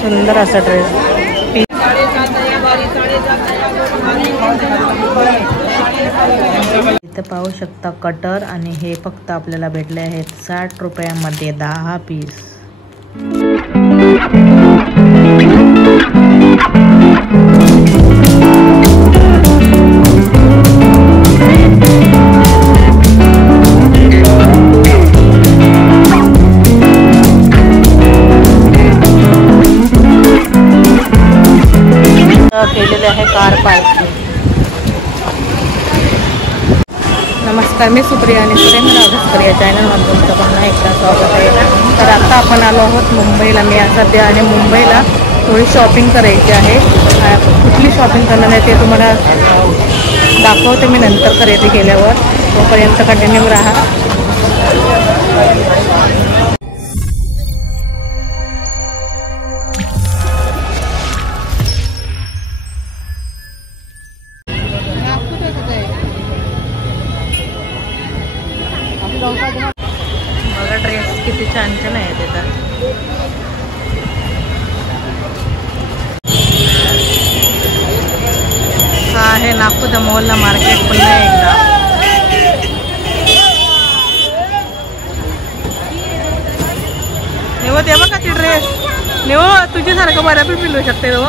सुंदर असा ड्रेस. इथं पाहू शकता कटर आणि हे फक्त आपल्याला भेटले आहेत 60 रुपयामध्ये 10 पीस. केलेले आहे कार पार्किंग. नमस्कार, मी सुप्रिया आणि सुरेंद्र अभ्यासकर या चॅनलवर तुमचं पुन्हा एकदा स्वागत आहे. तर आता आपण आलो आहोत मुंबईला. मी सध्या आणि मुंबईला थोडी शॉपिंग करायची आहे. कुठली शॉपिंग करणार आहे ते तुम्हाला दाखवते मी नंतर खरेदी केल्यावर. तोपर्यंत कंटिन्यू राहा. बघा ड्रेस किती छान छान आहे तिथं. हा आहे नागपूर मॉलला मार्केट पुन्हा एकदा. नेव ते बघा ती ड्रेस. नेव तुझ्यासारखं बऱ्यापैकी मिळू शकते तो.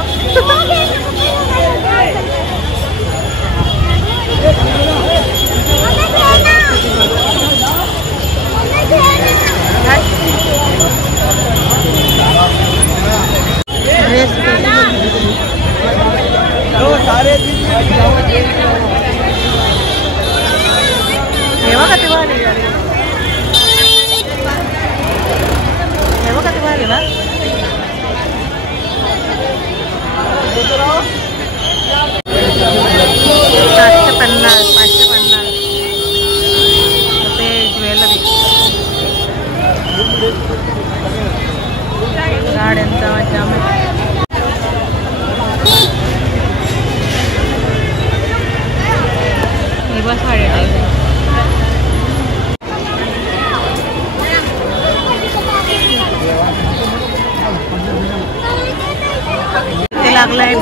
ना 750 550 ते ज्वेलरी गाड्यांचा जाम. हे बस साडे लागला आहे.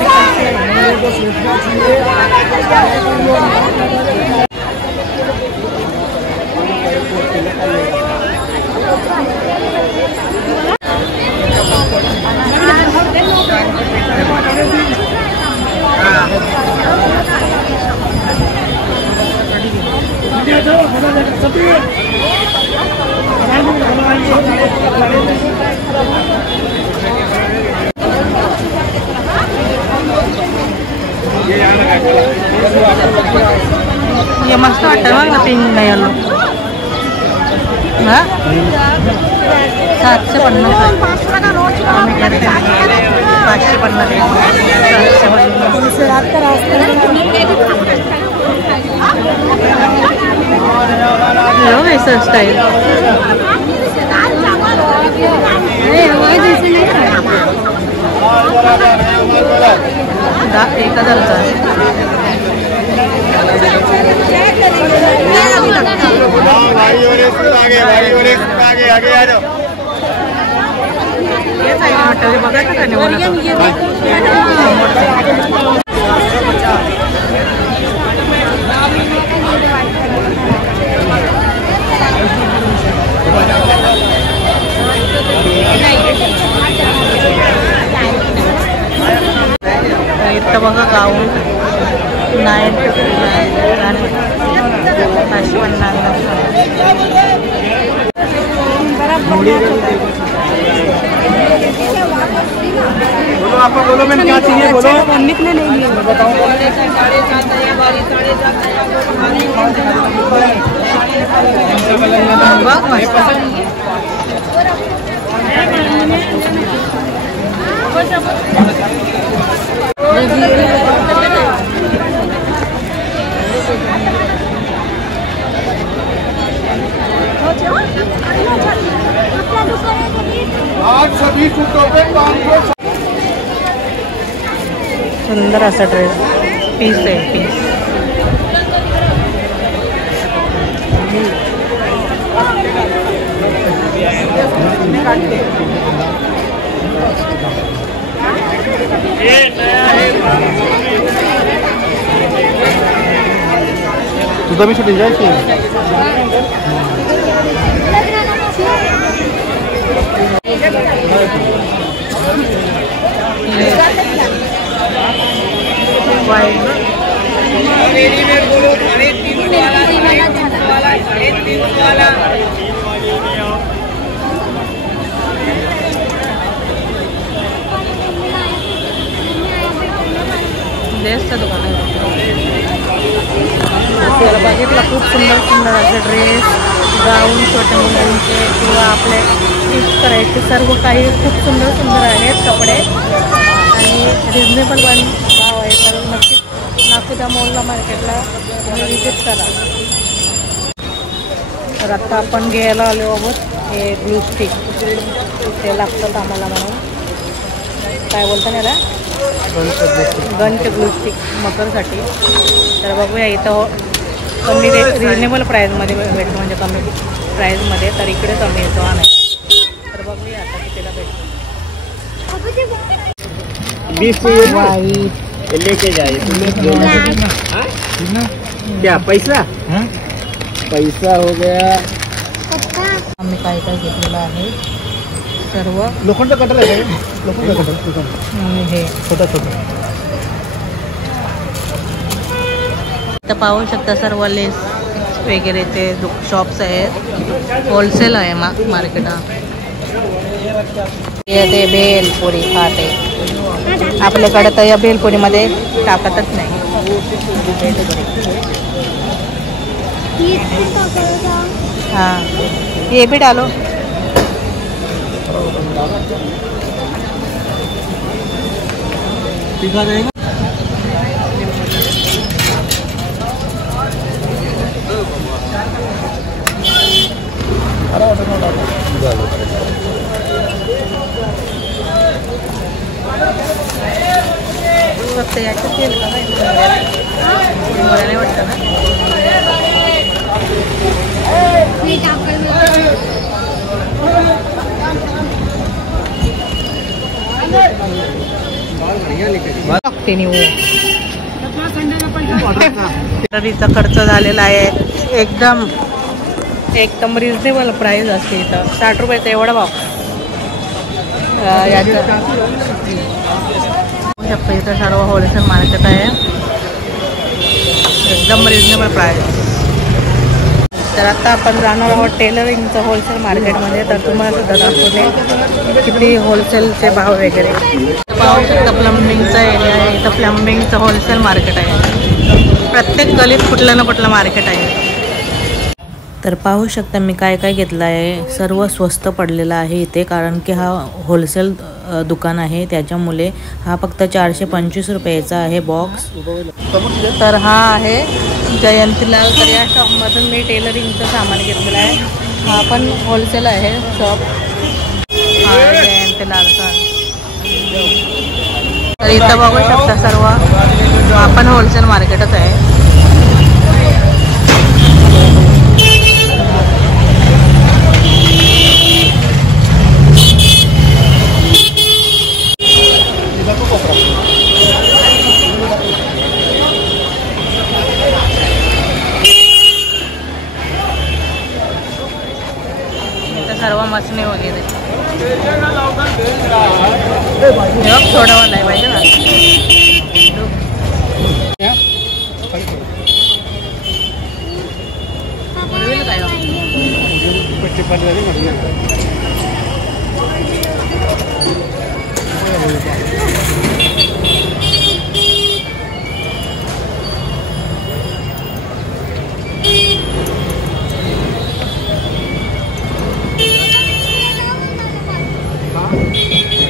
ये मस्त वाटतं मग 3 यायला. हां 750 550 स्टाईल. इथं बघा गाऊन 550. बोलो आपको, बोलो मैंने क्या चाहिए, बोलो. निकले नहीं बताओ. आज सभी सूटों पे 500. सुंदर असा ड्रेस. पीस आहे पीस. कमी छोटी जायची ड्रेसचं दुकान आहे. आपल्याला बघितलं खूप सुंदर सुंदर असे ड्रेस, गाऊन, छोट्या मुलांचे किंवा आपले स्टिच करायचे सर्व काही खूप सुंदर सुंदर आहेत कपडे आणि रिजनेबल पण भाव आहे. तर नक्कीच नागपूरच्या मॉलला मार्केटला तुम्ही विजिट करा. तर आत्ता आपण घ्यायला आलो आहोत हे ग्लू स्टिक. ते लागतात आम्हाला म्हणून. काय बोलता याला? गंच ग्लू स्टिक मकरसाठी. तर बघूया इथं कमी रेट रिजनेबल प्राईजमध्ये भेटतो, म्हणजे कमी प्राईजमध्ये. तर इकडे कमी येतो हा नाही. तर बघूया आता कितीला भेटतो. 20 लेके जाए क्या पैसा पैसा हो गया. आम्ही काय काय घेतलेलं आहे सर्व लोखंड कटर आहे. लोखंड कटर आणि हे छोटा छोटा इथं पाहू शकता सर्व लेस वगैरेचे शॉप्स आहेत. होलसेल आहे मार्केट. ते भेलपुरी खाते आपल्याकडे तर या भेलपुरीमध्ये टाकतच नाही. हाँ ये भी डालो. दिखा जाएगा. फक्त याच्यात तेल का नाही मला नाही वाटतं ना. लागते नि खर्च झालेला आहे. एकदम एकदम रिजनेबल प्राइस असते इथं. 60 रुपयाचा एवढा भाव याचं शकतो. इथं सर्व होलसेल मार्केट आहे. एकदम रिजनेबल प्राइस. तर आता आपण जाणार आहोत टेलरिंगचं होलसेल मार्केटमध्ये. तर तुम्हाला सुद्धा दाखवते किती होलसेलचे भाव वगैरे. पाहू शकता प्लंबिंगचा एरिया आहे. इथं प्लंबिंगचं होलसेल मार्केट आहे. प्रत्येक गलीत कुठलं ना कुठलं मार्केट आहे. तर पाहू शकता मी काय काय घेतलं आहे. सर्व स्वस्त पडलेलं आहे इथे, कारण की हा होलसेल दुकान आहे. त्याच्यामुळे हा फक्त 425 रुपयाचा आहे बॉक्स. तर हा आहे जयंतीलाल. तर या शॉपमधून मी टेलरिंगचं सामान घेतलेलं आहे. हा पण होलसेल आहे शॉप. हा जयंतीलालचा. तर इथं बघू शकता सर्व हा पण होलसेल मार्केटच आहे. सर्व मसने वगैरे थोडावाला आहे पाहिजे ना. बोलवेल काय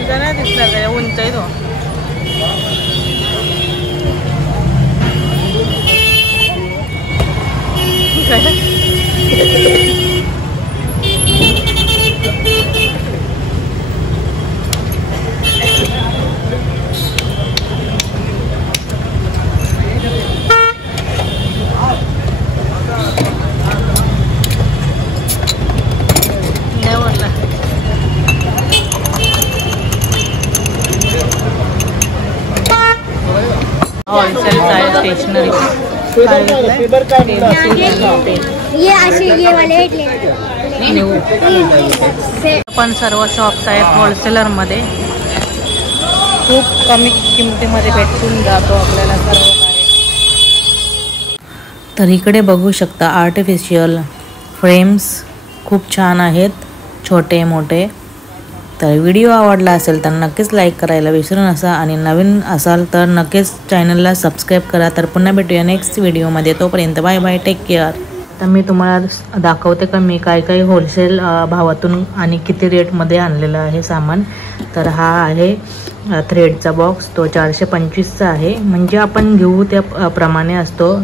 जरा दिसला काय उंच आहे तो. होलसेल आहे स्टेशनरी. काय घेतलंय? फिबर का तेल, तेल. ये असे ये वाले पण सर्व शॉप्स आहेत होलसेलरमध्ये. खूप कमी किमतीमध्ये भेटून जातो आपल्याला सर्व काही. तर इकडे बघू शकता आर्टिफिशियल फ्रेम्स खूप छान आहेत, छोटे मोठे. तर व्हिडिओ आवडला असेल तर नक्कीच लाईक करायला विसरू नका आणि नवीन असाल तर नक्कीच चॅनलला सबस्क्राईब करा. तर पुन्हा भेटूया नेक्स्ट व्हिडिओमध्ये. तोपर्यंत बाय बाय, टेक केअर. तर मी तुम्हाला दाखवते का मी काय काय होलसेल भावातून आणि किती रेटमध्ये आणलेलं आहे सामान. तर हा आहे थ्रेडचा बॉक्स, तो 425चा आहे. म्हणजे आपण घेऊ त्या प्रमाणे असतो.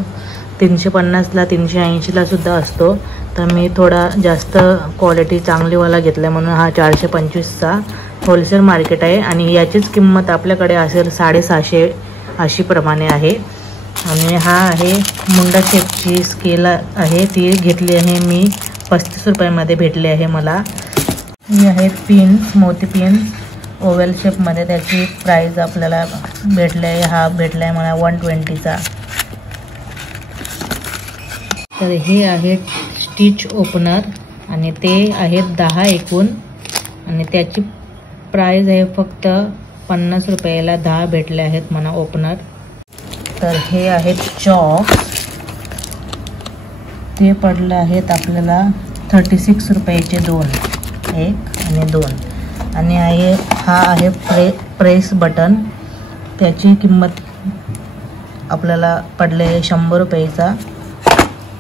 350ला 380ला सुद्धा असतो. तर मी थोडा जास्त क्वालिटी चांगलीवाला घेतला म्हणून हा 425चा होलसेल मार्केट आहे. आणि याचीच किंमत आपल्याकडे असेल 750 अशी प्रमाणे आहे. आणि हा आहे मुंडा शेपची स्केल आहे, ती घेतली आहे मी 35 रुपयामध्ये भेटली आहे मला. ही आहे पिन्स, मोती पिन्स ओव्हल शेपमध्ये, त्याची प्राईस आपल्याला भेटली आहे. हा भेटला आहे मला 120चा. तर हे आहेत स्टिच ओपनर आणि ते आहेत 10 एकूण आणि त्याची प्राईस आहे फक्त 50 रुपयाला 10 भेटले आहेत मला ओपनर. तर हे आहेत चॉक, ते पडले आहेत आपल्याला 36 रुपयाचे 2, 1 आणि 2. आणि हा आहे प्रेस बटन, त्याची किंमत आपल्याला पडले 100 रुपयाचा.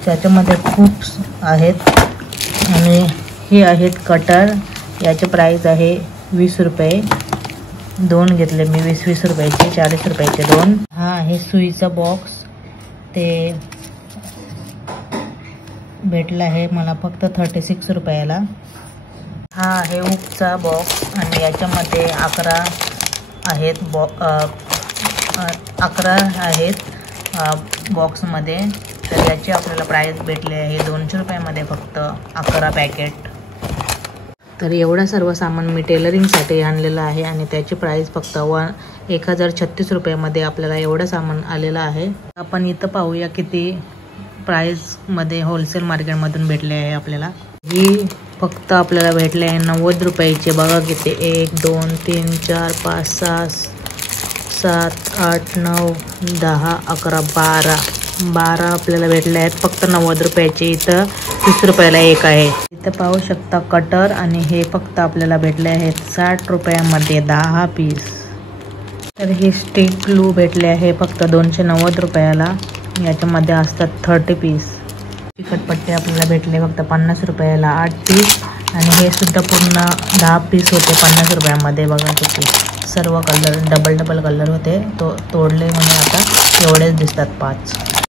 त्याच्यामध्ये खूप आहेत. आणि हे आहेत कटर, याचे प्राईस आहे 20 रुपये. 2 घेतले मी 20-20 रुपयाचे, 40 रुपयाचे 2. हा आहे सुईचा बॉक्स, ते भेटला आहे मला फक्त 36 रुपयाला. हा आहे उपचा बॉक्स आणि याच्यामध्ये 11 आहेत 11 आहेत बॉक्समध्ये. तर याची आपल्याला प्राईस भेटली आहे 200 रुपयामध्ये फक्त 11 पॅकेट. तर एवढं सर्व सामान मी टेलरिंगसाठी आणलेलं आहे आणि त्याची प्राईस फक्त 1036 रुपयामध्ये आपल्याला एवढं सामान आलेलं आहे. आपण इथं पाहूया किती प्राईसमध्ये होलसेल मार्केटमधून भेटले आहे आपल्याला. ही फक्त आपल्याला भेटले आहे 90 रुपयाचे. बघा किती 1 2 3 4 5 6 7 8 9 10 11 12 आपल्याला भेटले आहेत फक्त 90 रुपयाचे. इथं 30 रुपयाला एक आहे. इथं पाहू शकता कटर आणि हे फक्त आपल्याला भेटले आहेत 60 रुपयामध्ये 10 पीस. तर हे स्टिक ग्लू भेटले आहे फक्त 290 रुपयाला. याच्यामध्ये असतात 30 पीस. चिकटपट्टे आपल्याला भेटले फक्त 50 रुपयाला 8 पीस. आणि हे सुद्धा पूर्ण 10 पीस होते 50 रुपयामध्ये. बघा किती सर्व कलर डबल कलर होते. तो तोडले म्हणजे आता एवढेच दिसतात 5.